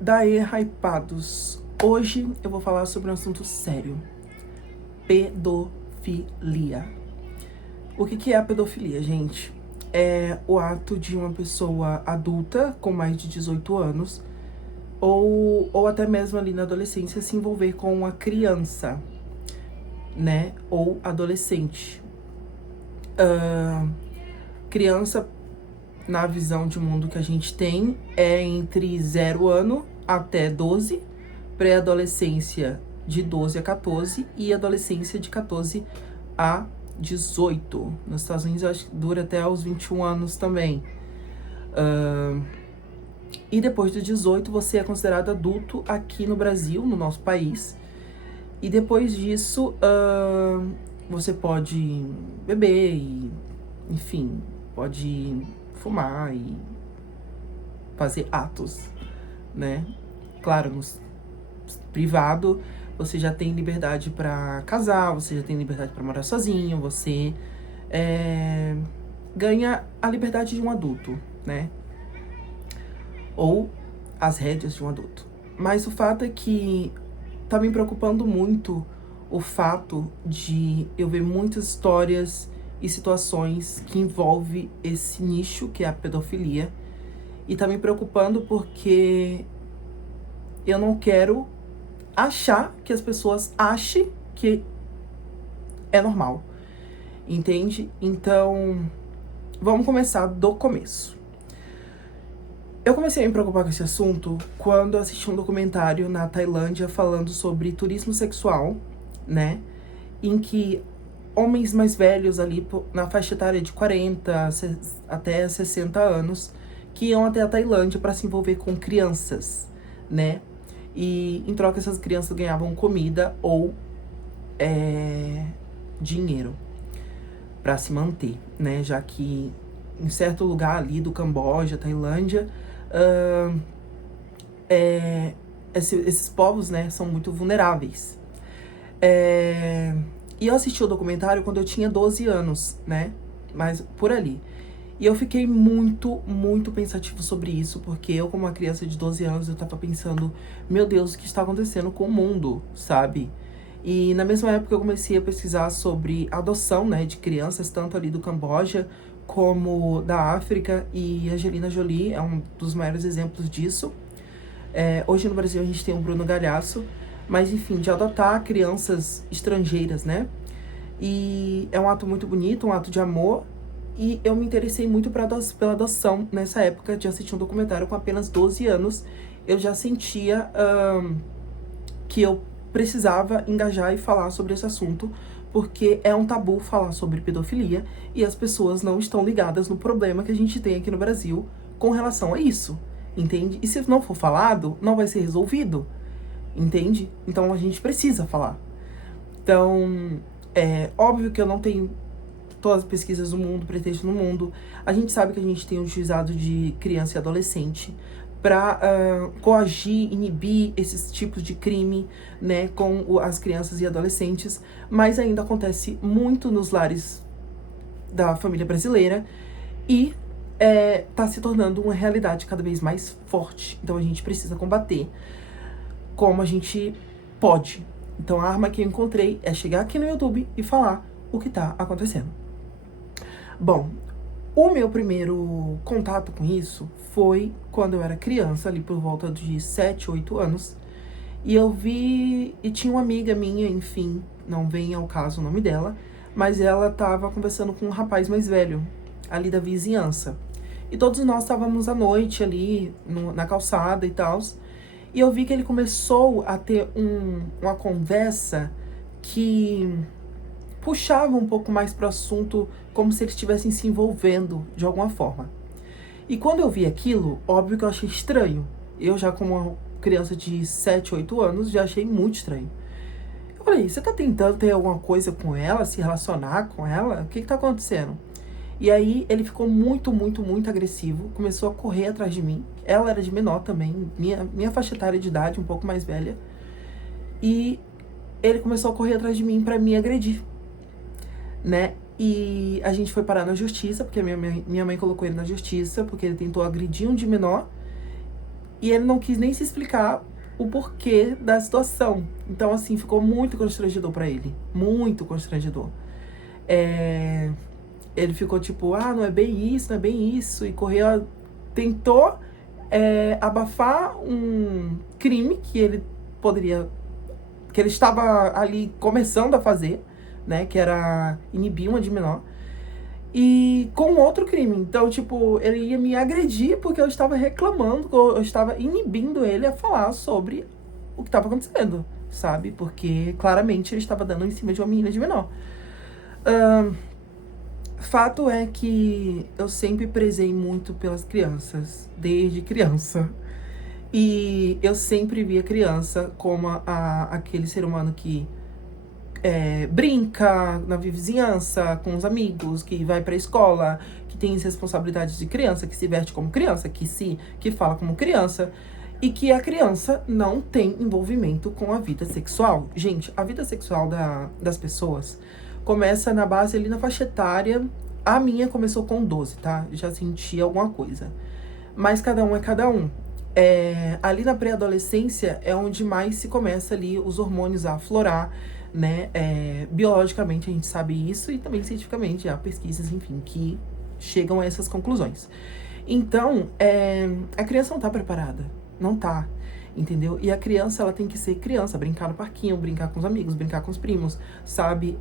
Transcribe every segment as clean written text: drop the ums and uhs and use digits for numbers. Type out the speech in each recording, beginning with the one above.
Daí, hypados, hoje eu vou falar sobre um assunto sério: pedofilia. O que é a pedofilia, gente? É o ato de uma pessoa adulta com mais de 18 anos ou até mesmo ali na adolescência se envolver com uma criança, né? Ou adolescente. Criança, na visão de mundo que a gente tem, é entre 0 ano até 12, pré-adolescência de 12 a 14 e adolescência de 14 a 18. Nos Estados Unidos, eu acho que dura até os 21 anos também. E depois dos 18, você é considerado adulto aqui no Brasil, no nosso país. E depois disso, você pode beber e, enfim, pode fumar e fazer atos, né? Claro, no privado, você já tem liberdade para casar, você já tem liberdade para morar sozinho, você ganha a liberdade de um adulto, né? Ou as rédeas de um adulto. Mas o fato é que tá me preocupando muito o fato de eu ver muitas histórias e situações que envolvem esse nicho, que é a pedofilia. E tá me preocupando porque eu não quero achar que as pessoas achem que é normal, entende? Então, vamos começar do começo. Eu comecei a me preocupar com esse assunto quando eu assisti um documentário na Tailândia falando sobre turismo sexual, né? Em que homens mais velhos ali, na faixa etária de 40 até 60 anos, que iam até a Tailândia para se envolver com crianças, né? E em troca essas crianças ganhavam comida ou dinheiro para se manter, né? Já que em certo lugar ali do Camboja, Tailândia, esses povos, né, são muito vulneráveis. E eu assisti o documentário quando eu tinha 12 anos, né? Mas por ali. E eu fiquei muito, muito pensativo sobre isso, porque eu, como uma criança de 12 anos, eu tava pensando, meu Deus, o que está acontecendo com o mundo, sabe? E na mesma época eu comecei a pesquisar sobre adoção, né, de crianças, tanto ali do Camboja como da África, e a Angelina Jolie é um dos maiores exemplos disso. Hoje no Brasil a gente tem o Bruno Galhaço, mas enfim, de adotar crianças estrangeiras, né? E é um ato muito bonito, um ato de amor, e eu me interessei muito pela adoção nessa época de assistir um documentário com apenas 12 anos. Eu já sentia que eu precisava engajar e falar sobre esse assunto, porque é um tabu falar sobre pedofilia e as pessoas não estão ligadas no problema que a gente tem aqui no Brasil com relação a isso, entende? E se não for falado, não vai ser resolvido, entende? Então a gente precisa falar. Então, é óbvio que eu não tenho todas as pesquisas do mundo, pretexto no mundo. A gente sabe que a gente tem o juizado de criança e adolescente para coagir, inibir esses tipos de crime, né, com as crianças e adolescentes, mas ainda acontece muito nos lares da família brasileira e tá se tornando uma realidade cada vez mais forte. Então a gente precisa combater como a gente pode. Então a arma que eu encontrei é chegar aqui no YouTube e falar o que tá acontecendo. Bom, o meu primeiro contato com isso foi quando eu era criança, ali por volta de 7, 8 anos. E eu vi, e tinha uma amiga minha, enfim, não vem ao caso o nome dela, mas ela tava conversando com um rapaz mais velho, ali da vizinhança. E todos nós estávamos à noite ali, na calçada e tal. E eu vi que ele começou a ter uma conversa que puxava um pouco mais pro assunto, como se eles estivessem se envolvendo de alguma forma. E quando eu vi aquilo, óbvio que eu achei estranho. Eu já, como uma criança de 7, 8 anos, já achei muito estranho. Eu falei, você tá tentando ter alguma coisa com ela, se relacionar com ela? O que tá acontecendo? E aí ele ficou muito, muito, muito agressivo, começou a correr atrás de mim. Ela era de menor também, minha faixa etária de idade, um pouco mais velha. E ele começou a correr atrás de mim pra me agredir, né? E a gente foi parar na justiça, porque minha mãe colocou ele na justiça, porque ele tentou agredir um de menor. E ele não quis nem se explicar o porquê da situação. Então, assim, ficou muito constrangedor pra ele. Muito constrangedor. Ele ficou tipo, não é bem isso, não é bem isso. E correu, tentou abafar um crime que ele poderia... que ele estava ali começando a fazer, né? Que era inibir uma de menor. E com outro crime. Então, tipo, ele ia me agredir porque eu estava reclamando, eu estava inibindo ele a falar sobre o que estava acontecendo, sabe? Porque claramente ele estava dando em cima de uma menina de menor. Fato é que eu sempre prezei muito pelas crianças, desde criança. E eu sempre vi a criança como aquele ser humano que brinca na vizinhança, com os amigos, que vai pra escola, que tem as responsabilidades de criança, que se veste como criança, que fala como criança, e que a criança não tem envolvimento com a vida sexual. Gente, a vida sexual das pessoas começa na base ali na faixa etária. A minha começou com 12, tá? Já senti alguma coisa. Mas cada um é cada um. Ali na pré-adolescência é onde mais se começa ali os hormônios a aflorar, né? Biologicamente a gente sabe isso e também cientificamente há pesquisas, enfim, que chegam a essas conclusões. Então, a criança não tá preparada. Não tá, entendeu? E a criança, ela tem que ser criança, brincar no parquinho, brincar com os amigos, brincar com os primos, sabe?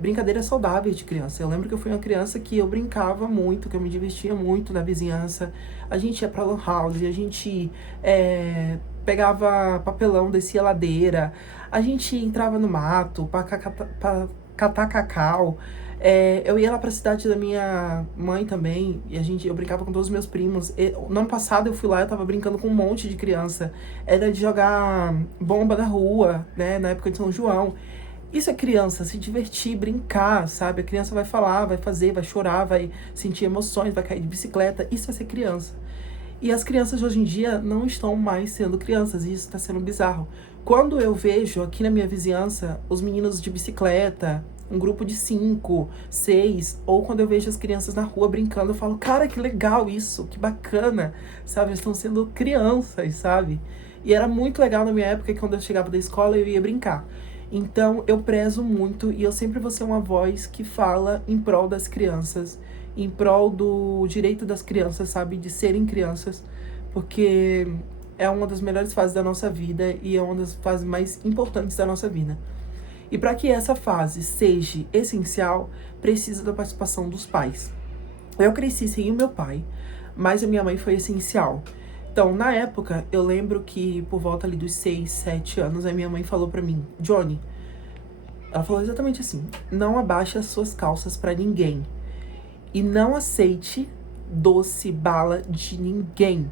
Brincadeira saudável de criança. Eu lembro que eu fui uma criança que eu brincava muito, que eu me divertia muito na vizinhança. A gente ia pra lan house, a gente pegava papelão, descia ladeira, a gente entrava no mato pra catar cacau. Eu ia lá pra cidade da minha mãe também, e eu brincava com todos os meus primos. No ano passado eu fui lá, eu tava brincando com um monte de criança. Era de jogar bomba na rua, né, na época de São João. Isso é criança, se divertir, brincar, sabe? A criança vai falar, vai fazer, vai chorar, vai sentir emoções, vai cair de bicicleta. Isso é ser criança. E as crianças de hoje em dia não estão mais sendo crianças, e isso tá sendo bizarro. Quando eu vejo aqui na minha vizinhança os meninos de bicicleta, um grupo de 5, 6, ou quando eu vejo as crianças na rua brincando, eu falo, cara, que legal isso, que bacana, sabe? Eles estão sendo crianças, sabe? E era muito legal na minha época que quando eu chegava da escola eu ia brincar. Então eu prezo muito e eu sempre vou ser uma voz que fala em prol das crianças, em prol do direito das crianças, sabe? De serem crianças, porque é uma das melhores fases da nossa vida e é uma das fases mais importantes da nossa vida. E para que essa fase seja essencial, precisa da participação dos pais. Eu cresci sem o meu pai, mas a minha mãe foi essencial. Então, na época, eu lembro que por volta ali dos 6, 7 anos, a minha mãe falou pra mim, Johnny, ela falou exatamente assim, não abaixe as suas calças pra ninguém. E não aceite doce, bala de ninguém.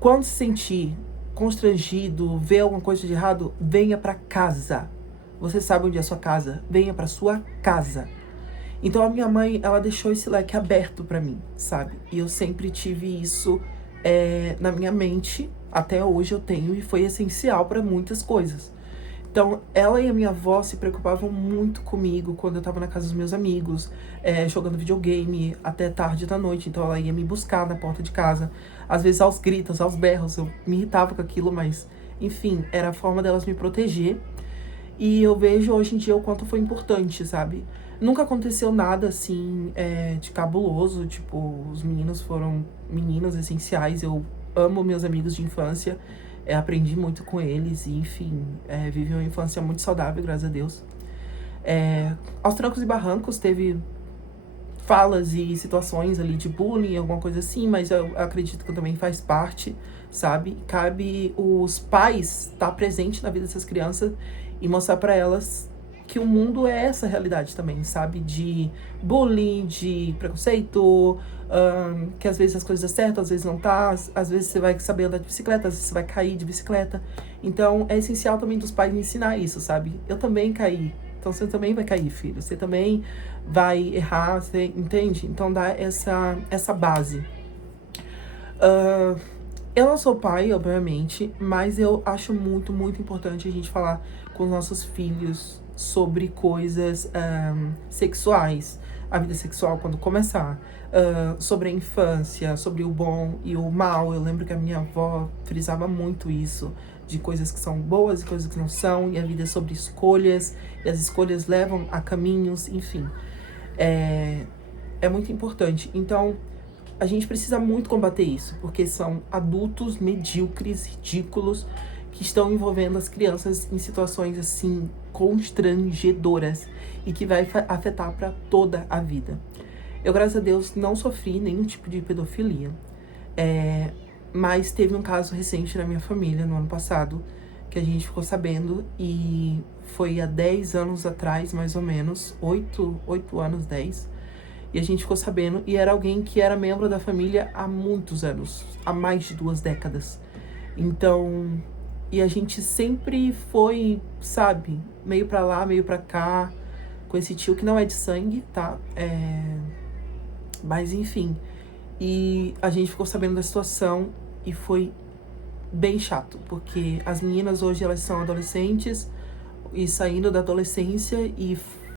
Quando se sentir constrangido, ver alguma coisa de errado, venha pra casa. Você sabe onde é a sua casa? Venha pra sua casa. Então a minha mãe, ela deixou esse leque aberto pra mim, sabe? E eu sempre tive isso na minha mente, até hoje eu tenho, e foi essencial pra muitas coisas. Então, ela e a minha avó se preocupavam muito comigo quando eu tava na casa dos meus amigos, jogando videogame até tarde da noite. Então, ela ia me buscar na porta de casa, às vezes aos gritos, aos berros. Eu me irritava com aquilo, mas, enfim, era a forma delas me proteger. E eu vejo hoje em dia o quanto foi importante, sabe? Nunca aconteceu nada, assim, de cabuloso. Tipo, os meninos foram meninos essenciais. Eu amo meus amigos de infância. Aprendi muito com eles e, enfim, vivi uma infância muito saudável, graças a Deus. Aos trancos e barrancos teve falas e situações ali de bullying, alguma coisa assim, mas eu acredito que também faz parte, sabe? Cabe os pais estar presentes na vida dessas crianças e mostrar pra elas que o mundo é essa realidade também, sabe? De bullying, de preconceito, que às vezes as coisas dão certo, às vezes não tá, às vezes você vai saber andar de bicicleta, às vezes você vai cair de bicicleta. Então é essencial também dos pais ensinar isso, sabe? Eu também caí, então você também vai cair, filho. Você também vai errar, você entende? Então dá essa base. Eu não sou pai, obviamente, mas eu acho muito, muito importante a gente falar com os nossos filhos sobre coisas sexuais, a vida sexual quando começar, sobre a infância, sobre o bom e o mal. Eu lembro que a minha avó frisava muito isso, de coisas que são boas e coisas que não são, e a vida é sobre escolhas, e as escolhas levam a caminhos, enfim. É muito importante. Então, a gente precisa muito combater isso, porque são adultos medíocres, ridículos, que estão envolvendo as crianças em situações assim constrangedoras e que vai afetar para toda a vida. Eu, graças a Deus, não sofri nenhum tipo de pedofilia, mas teve um caso recente na minha família, no ano passado, que a gente ficou sabendo, e foi há 10 anos atrás, mais ou menos, 8 anos, 10. E a gente ficou sabendo, e era alguém que era membro da família há muitos anos, há mais de 2 décadas. Então, e a gente sempre foi, sabe, meio pra lá, meio pra cá, com esse tio que não é de sangue, tá? Mas enfim, e a gente ficou sabendo da situação e foi bem chato, porque as meninas hoje elas são adolescentes e saindo da adolescência e